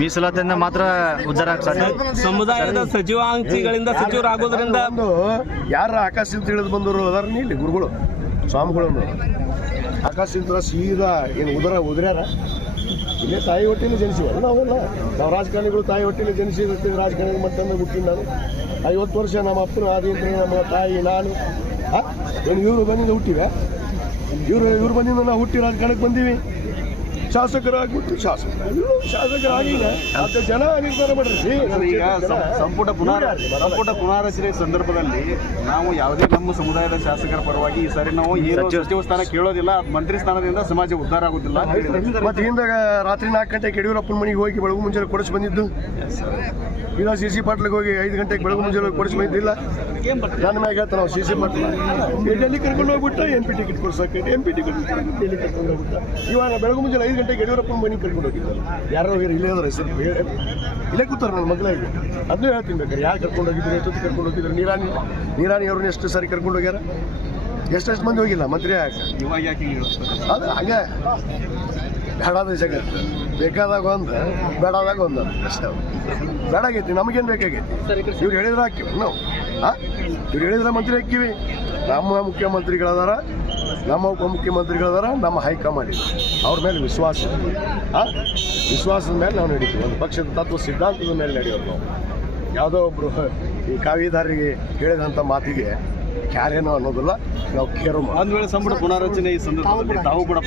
ಮೀಸಲಾತಿಯಿಂದ ಮಾತ್ರ ಉದ್ಧಾರ ಆಗ್ತದೆ. ಸಮುದಾಯದ ಸಚಿವಾಂಶಗಳಿಂದ ಸಚಿವರಾಗೋದ್ರಿಂದ ಯಾರ ಆಕಾಶದಿಂದ ತಿಳಿದು ಬಂದವರು ಅದಾರ ಇಲ್ಲಿ ಗುರುಗಳು ಸ್ವಾಮಿಗಳು ಆಕಾಶದಿಂದ ಸೀದಾ ಏನು ಉದ್ರ್ಯಾರ ಇಲ್ಲೇ ತಾಯಿ ಹೊಟ್ಟೆಯಲ್ಲಿ ಜನಿಸಿವಲ್ಲ ನಾವೆಲ್ಲ ನಾವು ರಾಜಕಾರಣಿಗಳು ತಾಯಿ ಹೊಟ್ಟೆಯಲ್ಲಿ ಜನಿಸಿರ್ತೀವಿ. ರಾಜಕಾರಣಿ ಮಟ್ಟಂದ್ರೆ ಹುಟ್ಟಿ ನಾನು 50 ವರ್ಷ ನಮ್ಮ ಅಪ್ಪನ ಆದಿದ್ರೆ ನಮ್ಮ ತಾಯಿ ನಾನು ಏನು ಇವರು ಬಂದಿಂದ ಹುಟ್ಟಿವೆ. ಇವ್ರು ಬಂದಿಂದ ನಾವು ಹುಟ್ಟಿ ರಾಜಕಾರಣಕ್ಕೆ ಬಂದೀವಿ. ಶಾಸಕರಾಗ್ಬಿಟ್ಟು ಶಾಸಕರಾಗಿಲ್ಲ ಅಂತ ಜನ ನಿರ್ಧಾರ ಮಾಡಿರ್ತೀವಿ. ಈಗ ಸಂಪುಟ ಪುನಾರಚನೆ ಸಂದರ್ಭದಲ್ಲಿ ನಾವು ಯಾವುದೇ ನಮ್ಮ ಸಮುದಾಯದ ಶಾಸಕರ ಪರವಾಗಿ ಈ ಸಾರಿ ನಾವು ಏನು ಸಚಿವ ಸ್ಥಾನ ಕೇಳೋದಿಲ್ಲ, ಮಂತ್ರಿ ಸ್ಥಾನದಿಂದ ಸಮಾಜ ಉದ್ಧಾರ ಆಗುತ್ತಿಲ್ಲ. ಮತ್ತೆ ಹಿಂದಾಗ ರಾತ್ರಿ 4 ಗಂಟೆಗೆ ಯಡಿಯೂರಪ್ಪನ ಮನೆಗೆ ಹೋಗಿ ಬೆಳಗು ಮುಂಜಾನೆ ಕೊಡಿಸಿ ಬಂದಿದ್ದು. ಇಲ್ಲ CC ಪಾಟ್ಲಿಗೆ ಹೋಗಿ 5 ಗಂಟೆಗೆ ಬೆಳಗು ಮುಂಜಾನೆ ಕೊಡಿಸಿ ಬಂದಿದ್ದಿಲ್ಲ. ನನ್ನ ಮ್ಯಾಗ ಹೇಳ್ತಾನೆ ನಾವು CC ಪಾಟ್ಲ ಡೆಲ್ಲಿ ಕರ್ಕೊಂಡು ಹೋಗ್ಬಿಟ್ಟ MP ಟಿಕೆಟ್ ಕೊಡ್ಸಕ್ಕೆ MP ಟಿಕೆಟ್ ಡೆಲ್ಲಿ ಕರ್ಕೊಂಡು ಹೋಗ್ಬಿಟ್ಟ. ಇವಾಗ ಬೆಳಗು ಮುಂಜಾನೆ 5 ಗಂಟೆಗೆ ಯಡಿಯೂರಪ್ಪನ ಮನೆಗೆ ಕರ್ಕೊಂಡು ಹೋಗಿದ್ದಾರೆ. ಯಾರೋ ಇಲ್ಲೇ ಅದ್ರ ಹೆಸರು ಇಲ್ಲೇ ಕೂತಾರೆ ನನ್ನ ಮಗಳಿಗೆ. ಅದನ್ನೇ ಹೇಳ್ತೀನಿ ಬೇಕಾರೆ ಯಾರು ಕರ್ಕೊಂಡು ಹೋಗಿದ್ರು, ಎಷ್ಟೊತ್ತು ಕರ್ಕೊಂಡು ಹೋಗಿದ್ರು. ನೀರಾಣಿ ಅವ್ರನ್ನ ಎಷ್ಟು ಸಾರಿ ಕರ್ಕೊಂಡು ಹೋಗ್ಯಾರ, ಎಷ್ಟೆಷ್ಟು ಮಂದಿ ಹೋಗಿಲ್ಲ ಮಂತ್ರಿ ಇವಾಗ ಯಾಕೆ ಅದು ಹಾಗೆ ಬೇಡಾದ ಜಗತ್ತು ಬೇಕಾದಾಗ ಒಂದು ಬೇಡಾದಾಗ ಒಂದು ಅಷ್ಟೇ. ಬೇಡಾಗೈತಿ ನಮಗೇನು ಬೇಕಾಗೈತಿ. ಇವ್ರು ಹೇಳಿದ್ರೆ ಹಾಕಿವಿ ನಾವು ಇವ್ರು ಹೇಳಿದ್ರೆ ಮಂತ್ರಿ ಹಾಕಿವಿ. ನಮ್ಮ ಮುಖ್ಯಮಂತ್ರಿಗಳದಾರ, ನಮ್ಮ ಉಪಮುಖ್ಯಮಂತ್ರಿಗಳದಾರ, ನಮ್ಮ ಹೈಕಮಾಂಡ್ ಇದೆ. ಅವ್ರ ಮೇಲೆ ವಿಶ್ವಾಸ ವಿಶ್ವಾಸದ ಮೇಲೆ ನಾವು ನಡೀತೀವಿ. ಒಂದು ಪಕ್ಷದ ತತ್ವ ಸಿದ್ಧಾಂತದ ಮೇಲೆ ನಡೆಯೋದು ನಾವು. ಯಾವುದೋ ಒಬ್ಬರು ಈ ಕಾವಿದಾರಿಗೆ ಹೇಳಿದಂಥ ಮಾತಿಗೆ ಕ್ಯಾರೇನೋ ಅನ್ನೋದಿಲ್ಲ, ನಾವು ಕೇರೋ. ಒಂದು ವೇಳೆ ಸಂಪುಟ ಪುನಾರಚನೆ ಈ ಸಂದರ್ಭದಲ್ಲಿ ತಾವು ಕೂಡ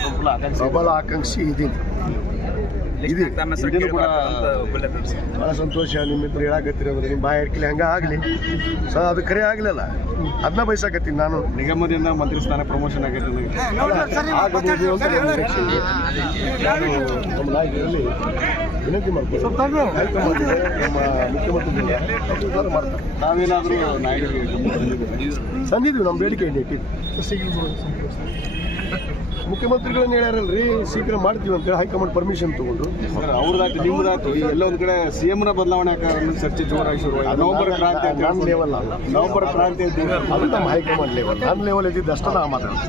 ಪ್ರಬಲ ಆಕಾಂಕ್ಷಿ ಇದೀನಿ. ಭಾಳ ಸಂತೋಷ ನಿಮ್ಮಿದ್ರು ಹೇಳಾಕತ್ತೀರಿ ಅಂದ್ರೆ ನಿಮ್ಮ ಬಾಯಿ ಇರ್ಕಲಿ ಹಂಗೆ ಆಗಲಿ. ಅದು ಕರೆ ಆಗಲಿಲ್ಲ, ಅದನ್ನ ಬಯಸಾಕತ್ತೀನಿ ನಾನು. ನಿಗಮದಿಂದ ಮಂತ್ರಿ ಸ್ಥಾನ ಪ್ರಮೋಷನ್ ಆಗೈತೆ ನಮ್ಮ ನಾಯಕರಲ್ಲಿ ವಿನಂತಿ ಮಾಡ್ತೀವಿ. ನಮ್ಮ ಮುಖ್ಯಮಂತ್ರಿ ಮಾಡ್ತಾರೆ. ನಾವೇನಾದರೂ ನಾಯಕರಿಗೆ ತಂದಿದ್ವಿ ನಮ್ಮ ಬೇಡಿಕೆ ಇಟ್ಟಿದ್ವಿ. ಮುಖ್ಯಮಂತ್ರಿಗಳನ್ನ ಹೇಳ್ಯಾರಲ್ರಿ ಶೀಘ್ರ ಮಾಡ್ತೀವಿ ಅಂತೇಳಿ ಹೈಕಮಾಂಡ್ ಪರ್ಮಿಷನ್ ತಗೊಂಡು. ಅವ್ರದಾಯ್ತು ನಿಮ್ದಾಯ್ತು. ಎಲ್ಲ ಒಂದು ಕಡೆ CM ಬದಲಾವಣೆ ಚರ್ಚೆ ಜೋರಾಗಿ ಶುರುವಾಗಿದೆ. ನವಂಬರ್ ಕ್ರಾಂತಿ ನನ್ನ ಲೆವೆಲ್ ಅಲ್ಲ, ನವಂಬರ್ ಕ್ರಾಂತಿ ಅದು ನಮ್ಮ ಹೈಕಮಾಂಡ್ ಲೆವೆಲ್. ನನ್ನ ಲೆವೆಲ್ ಇದ್ದಿದ್ದು ಅಷ್ಟೇ ನಾವು ಮಾತಾಡ್ತೀವಿ.